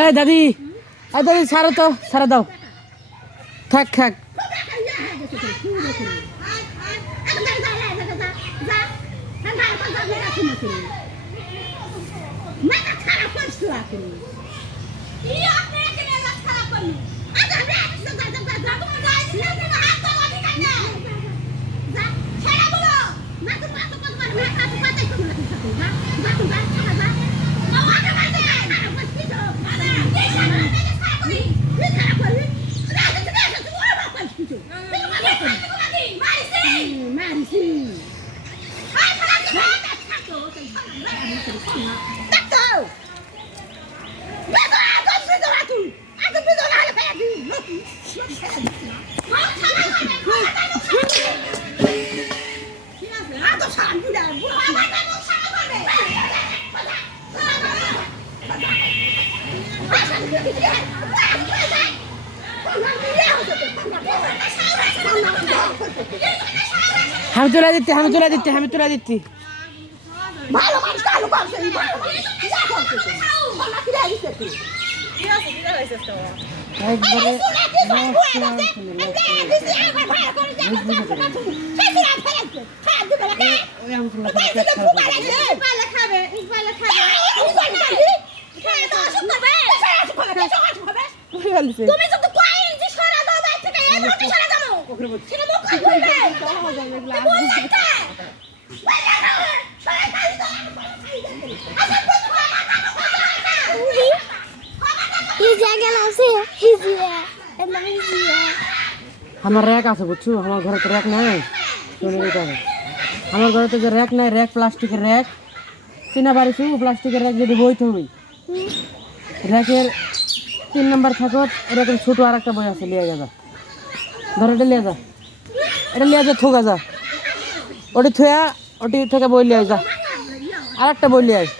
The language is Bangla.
এই দাদি ছাড়ো তো, ছাড়া দাও, থাক থাক। আমি তুলে দিচ্ছি, আমি তুলে দিচ্ছি, আমি তুলে দিচ্ছি। আমার র্যাক আছে বুঝছো, আমার ঘরে তো র্যাক নাই। শুনে দিতে হবে, আমার ঘরে তো যে র্যাক নাই, র্যাক প্লাস্টিকের র্যাক কিনা পারিস। প্লাস্টিকের র্যাক যদি বই তুমি র্যাকের 3 নম্বর থাকো, এরকম ছোটো আর একটা বই আছে, লিয়ে যা। ধর এটা লিয়ে যা, এটা লিয়ে যা, থোকা যা, ওটি থুয়া ওটি থেকে বই লিয়ে যা, আর একটা বই লিয়ে আয়।